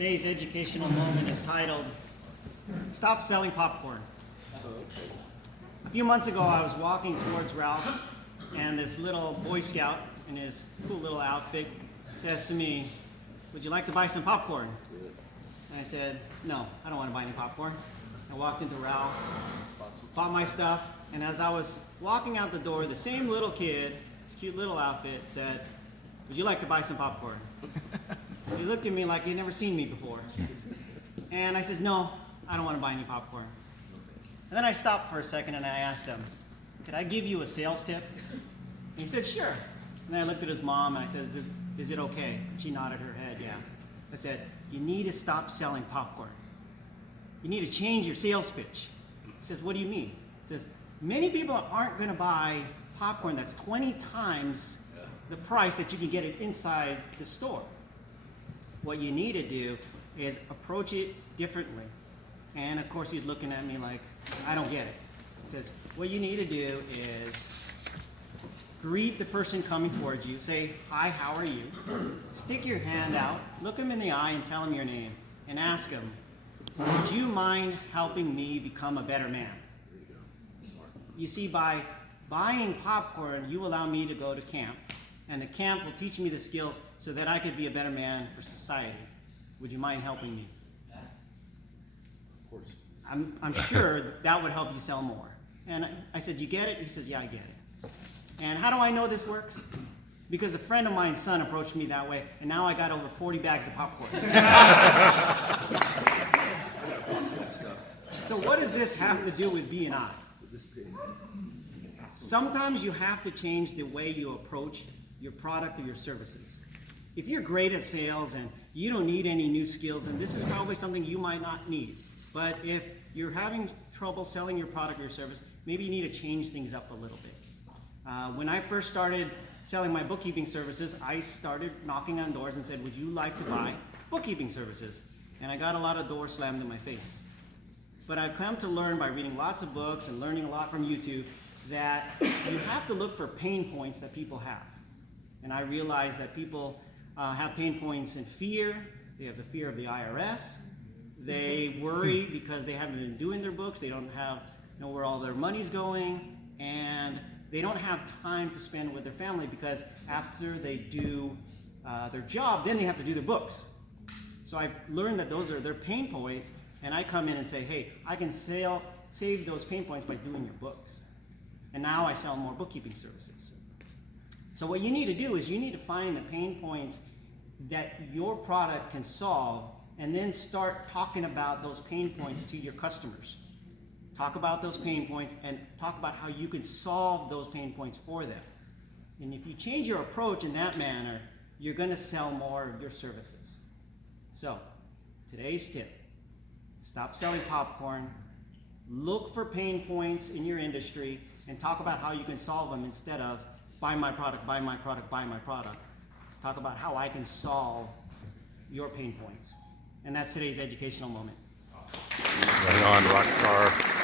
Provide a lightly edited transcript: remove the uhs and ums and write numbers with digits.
Today's educational moment is titled, Stop Selling Popcorn. A few months ago, I was walking towards Ralph's, and this little Boy Scout in his cool little outfit says to me, "Would you like to buy some popcorn?" And I said, "No, I don't want to buy any popcorn." I walked into Ralph's, bought my stuff, and as I was walking out the door, the same little kid, his cute little outfit, said, "Would you like to buy some popcorn?" He looked at me like he'd never seen me before. And I says, "No, I don't want to buy any popcorn." And then I stopped for a second and I asked him, "Could I give you a sales tip?" And he said, "Sure." And then I looked at his mom and I said, Is it okay?" And she nodded her head, "Yeah." I said, "You need to stop selling popcorn. You need to change your sales pitch." He says, "What do you mean?" He says, "Many people aren't going to buy popcorn that's 20 times the price that you can get it inside the store. What you need to do is approach it differently." And of course he's looking at me like, I don't get it. He says, "What you need to do is greet the person coming towards you, say, 'Hi, how are you?' Stick your hand out, look him in the eye and tell him your name, and ask him, 'Would you mind helping me become a better man?' You see, by buying popcorn, you allow me to go to camp, and the camp will teach me the skills so that I could be a better man for society. Would you mind helping me?" Of course. I'm sure that would help you sell more. And I said, "You get it?" He says, "Yeah, I get it." And how do I know this works? Because a friend of mine's son approached me that way, and now I got over 40 bags of popcorn. So what does this have to do with B&I? Sometimes you have to change the way you approach your product or your services. If you're great at sales and you don't need any new skills, then this is probably something you might not need. But if you're having trouble selling your product or your service, maybe you need to change things up a little bit. When I first started selling my bookkeeping services, I started knocking on doors and said, "Would you like to buy bookkeeping services?" And I got a lot of doors slammed in my face. But I've come to learn by reading lots of books and learning a lot from YouTube that you have to look for pain points that people have. And I realized that people have pain points in fear. They have the fear of the IRS. They worry because they haven't been doing their books. They don't know where all their money's going. And they don't have time to spend with their family because after they do their job, then they have to do their books. So I've learned that those are their pain points. And I come in and say, "Hey, I can save those pain points by doing your books." And now I sell more bookkeeping services. So what you need to do is you need to find the pain points that your product can solve and then start talking about those pain points to your customers. Talk about those pain points and talk about how you can solve those pain points for them. And if you change your approach in that manner, you're going to sell more of your services. So, today's tip. Stop selling popcorn, look for pain points in your industry, and talk about how you can solve them instead of buy my product, buy my product, buy my product. Talk about how I can solve your pain points. And that's today's educational moment. Right on, rock star.